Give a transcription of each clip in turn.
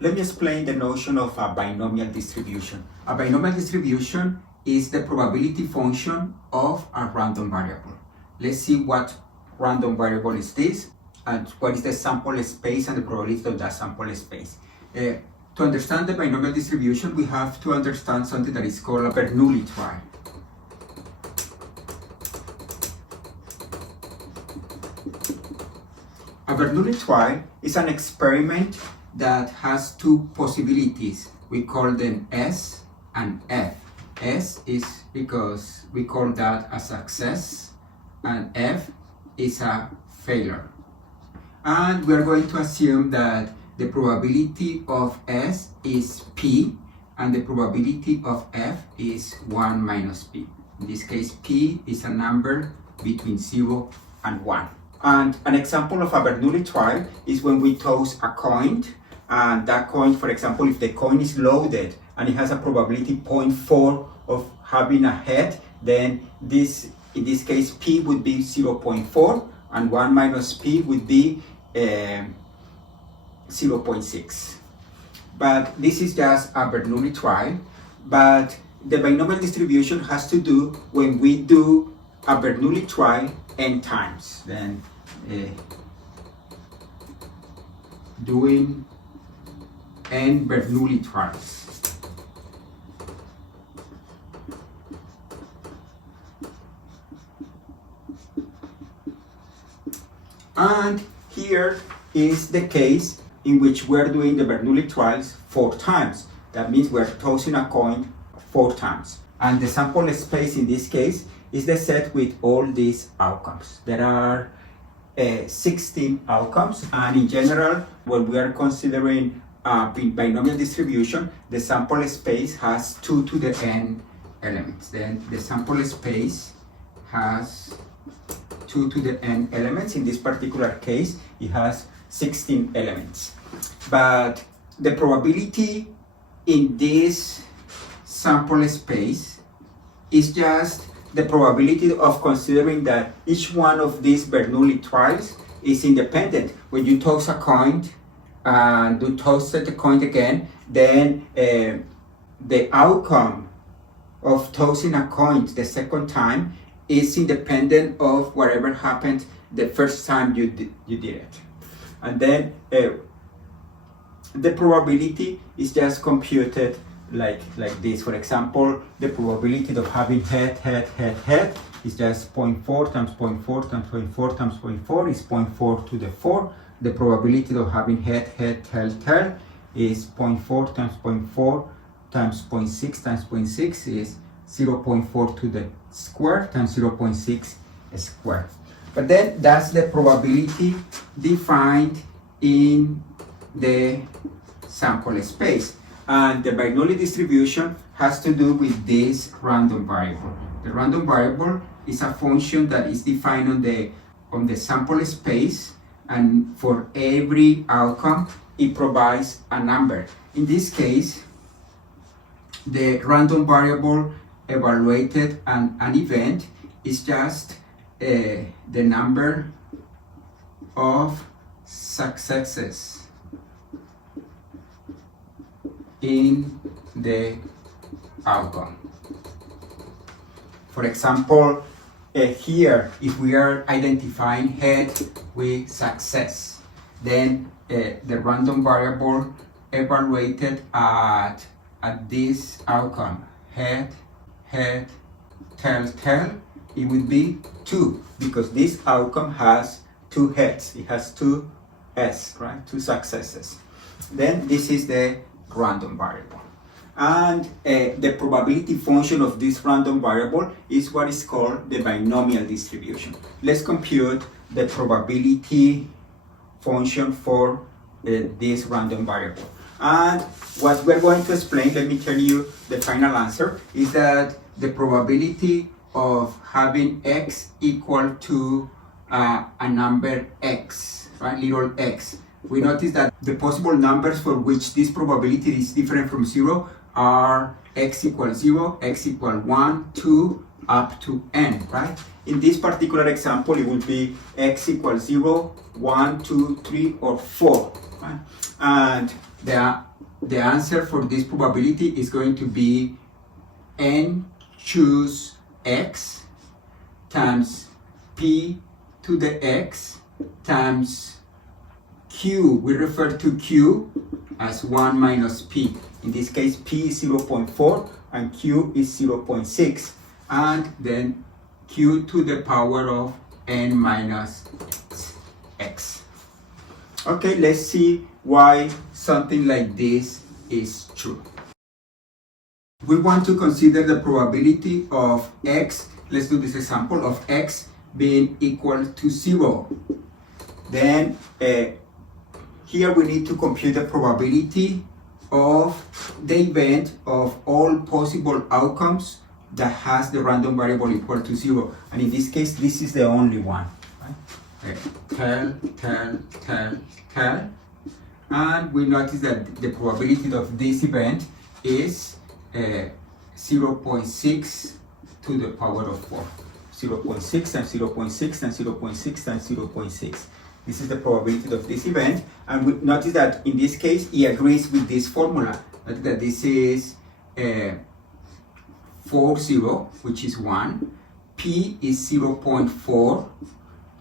Let me explain the notion of a binomial distribution. A binomial distribution is the probability function of a random variable. Let's see what random variable is this and what is the sample space and the probability of that sample space. To understand the binomial distribution, we have to understand something that is called a Bernoulli Trial. A Bernoulli Trial is an experiment that has two possibilities. We call them S and F. S is because we call that a success, and F is a failure. And we are going to assume that the probability of S is P and the probability of F is 1 minus P. In this case, P is a number between 0 and 1. And an example of a Bernoulli trial is when we toss a coin, and that coin, for example, if the coin is loaded and it has a probability 0.4 of having a head, then this, in this case, P would be 0.4 and 1 minus P would be 0.6. But this is just a Bernoulli trial. But the binomial distribution has to do when we do a Bernoulli trial n times. Then doing n Bernoulli trials. And here is the case in which we're doing the Bernoulli trials 4 times. That means we're tossing a coin 4 times. And the sample space in this case is the set with all these outcomes. There are 16 outcomes, and in general, when we are considering binomial distribution, the sample space has 2 to the n elements. Then the sample space has 2 to the n elements. In this particular case, it has 16 elements. But the probability in this sample space is just the probability of considering that each one of these Bernoulli trials is independent. When you toss a coin and you toss the coin again, then the outcome of tossing a coin the second time is independent of whatever happened the first time you did it. And then the probability is just computed like this. For example, the probability of having head is just 0.4 times 0.4 times 0.4 times 0.4 is 0.4 to the 4. The probability of having head, tail is 0.4 times 0.4 times 0.6 times 0.6 is 0.4 to the square times 0.6 squared. But then that's the probability defined in the sample space. And the Bernoulli distribution has to do with this random variable. The random variable is a function that is defined on the sample space, and for every outcome it provides a number. In this case, the random variable evaluated an event is just the number of successes in the outcome. For example, here, if we are identifying head with success, then the random variable evaluated at this outcome, head, tail, it would be 2, because this outcome has 2 heads. It has 2 S, right? 2 successes. Then this is the random variable. And the probability function of this random variable is what is called the binomial distribution. Let's compute the probability function for this random variable. And what we're going to explain, let me tell you the final answer, is that the probability of having x equal to a number x, right, little x. We notice that the possible numbers for which this probability is different from 0 are x equals 0, x equals 1, 2, up to n, right? In this particular example, it will be x equals 0, 1, 2, 3, or 4. right? And the answer for this probability is going to be n choose x times p to the x times q. We refer to q as 1 minus p. In this case, p is 0.4 and q is 0.6. And then q to the power of n minus x. Okay, let's see why something like this is true. We want to consider the probability of x. Let's do this example of x being equal to 0. Then here we need to compute the probability of the event of all possible outcomes that has the random variable equal to 0. And in this case, this is the only one. Right? Tell. And we notice that the probability of this event is 0.6 to the power of 4. 0.6 times 0.6 times 0.6 times 0.6. This is the probability of this event. And we notice that in this case, it agrees with this formula. That this is 40, which is 1. P is 0.4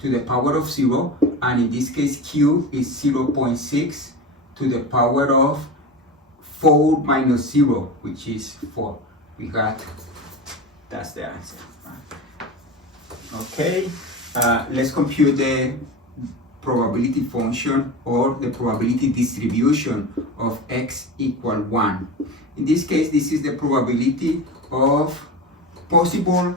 to the power of 0. And in this case, Q is 0.6 to the power of 4 minus 0, which is 4. We got, that's the answer. Okay, let's compute the probability function or the probability distribution of x equal 1. In this case, this is the probability of possible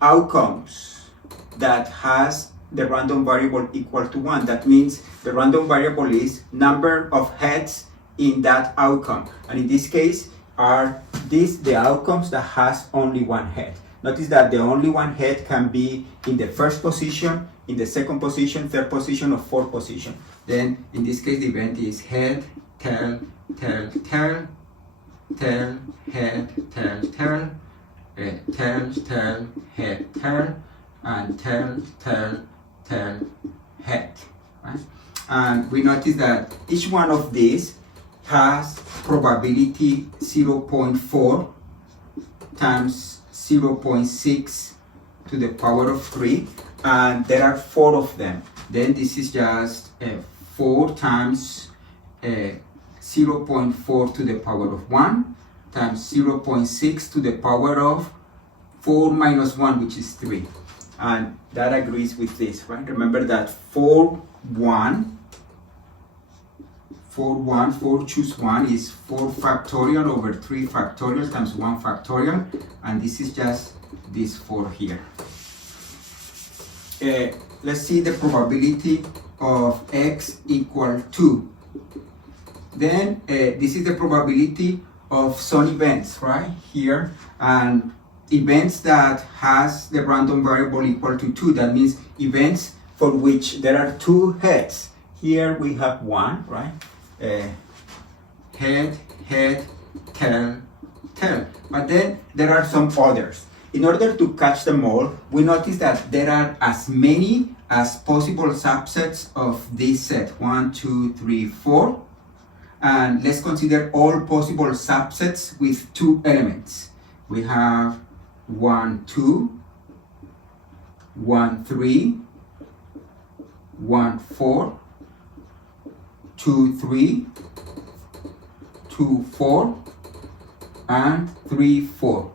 outcomes that has the random variable equal to 1. That means the random variable is number of heads in that outcome. And in this case, are these the outcomes that has only one head. Notice that the only one head can be in the first position, in the second position, third position, or fourth position. Then in this case, the event is head, tail, head, tail, head, tail, head, tail, and tail, head. Right? And we notice that each one of these has probability 0.4 times 0.6 to the power of 3, and there are 4 of them. Then this is just 4 times 0.4 to the power of 1 times 0.6 to the power of 4 minus 1, which is 3. And that agrees with this, right? Remember that 4 choose 1 is 4 factorial over 3 factorial times 1 factorial, and this is just this 4 here. Let's see the probability of x equal 2. Then this is the probability of some events, right here, and events that has the random variable equal to 2. That means events for which there are 2 heads. Here we have 1, right? Head, tail. But then there are some others. In order to catch them all, we notice that there are as many as possible subsets of this set. 1, 2, 3, 4. And let's consider all possible subsets with 2 elements. We have 1, 2, 1, 3, 1, 4, 2, 3, 2, 4, and 3, 4.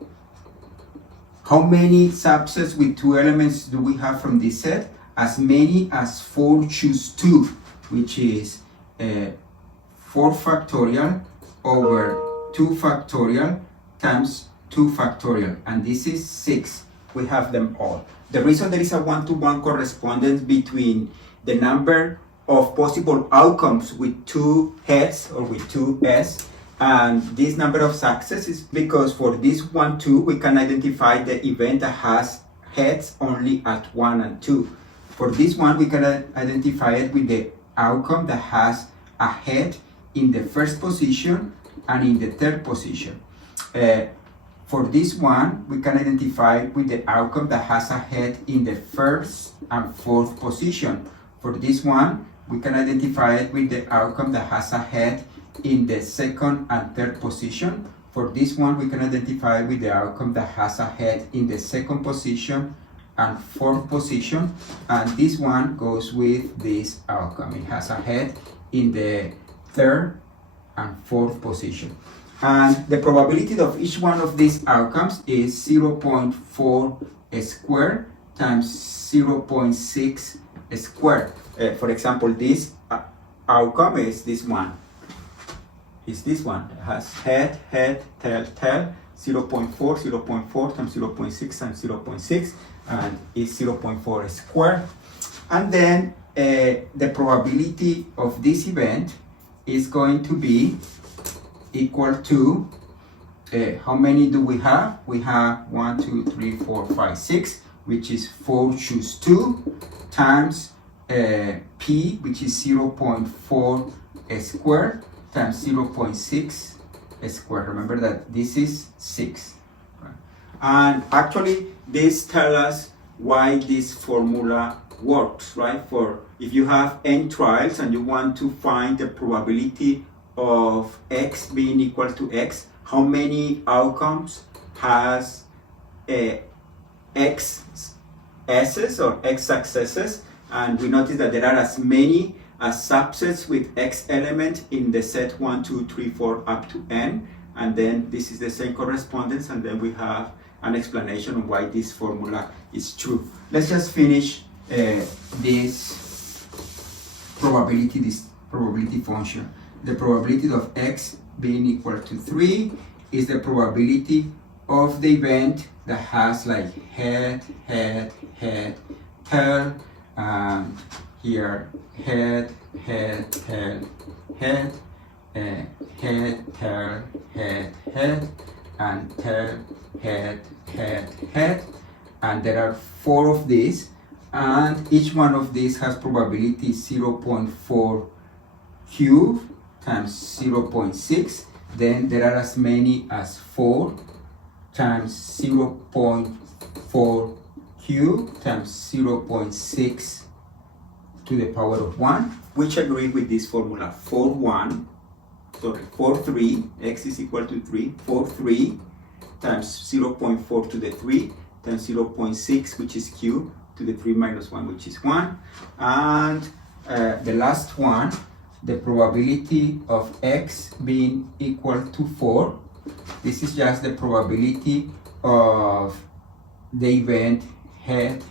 How many subsets with 2 elements do we have from this set? As many as 4 choose 2, which is 4 factorial over 2 factorial times 2 factorial, and this is 6. We have them all. The reason there is a one-to-one correspondence between the number of possible outcomes with 2 heads or with 2 s and this number of successes is because for this 1, 2, we can identify the event that has heads only at 1 and 2. For this one, we can identify it with the outcome that has a head in the first position and in the third position. For this one, we can identify with the outcome that has a head in the first and fourth position. For this one, we can identify it with the outcome that has a head in the second and third position. For this one, we can identify with the outcome that has a head in the second position and fourth position, and this one goes with this outcome. It has a head in the third and fourth position. And the probability of each one of these outcomes is 0.4 squared times 0.6 squared. For example, this outcome is this one. Is this one. It has head, tail, tail, 0.4, 0.4 times 0.6 times 0.6, and is 0.4 squared. And then the probability of this event is going to be equal to, how many do we have? We have 1, 2, 3, 4, 5, 6, which is 4 choose 2, times p, which is 0.4 squared, times 0.6 squared. Remember that this is 6. Right? And actually, this tells us why this formula works, right? For if you have n trials and you want to find the probability of x being equal to x, how many outcomes has x s's or x successes? And we notice that there are as many as subsets with x element in the set 1, 2, 3, 4 up to n, and then this is the same correspondence, and then we have an explanation of why this formula is true. Let's just finish this probability function. The probability of x being equal to 3 is the probability of the event that has like head, tail, and here head, tail, head, tail, head, and tail, head, and there are 4 of these, and each one of these has probability 0.4 cubed times 0.6. Then there are as many as 4 times 0.4 cubed times 0.6 to the power of 1, which agree with this formula. 4, 3, x is equal to 3, 4, 3 times 0.4 to the 3 times 0.6, which is cubed, to the 3 minus 1, which is 1. And the last one, the probability of x being equal to 4. This is just the probability of the event head,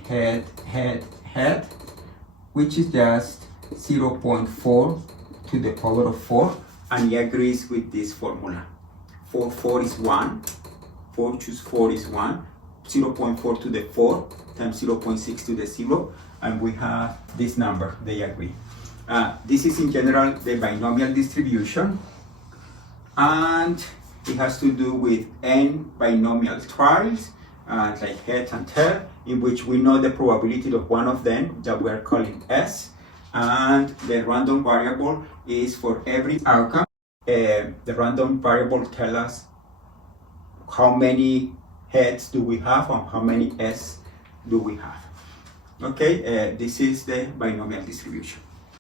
which is just 0.4 to the power of 4, and he agrees with this formula. 4 is 1, 4 choose 4 is 1, 0.4 to the 4 times 0.6 to the 0, and we have this number. They agree. This is in general the binomial distribution, and it has to do with n binomial trials, like head and tail, in which we know the probability of one of them that we are calling S, and the random variable is for every outcome. The random variable tells us how many heads do we have and how many S do we have. Okay, this is the binomial distribution.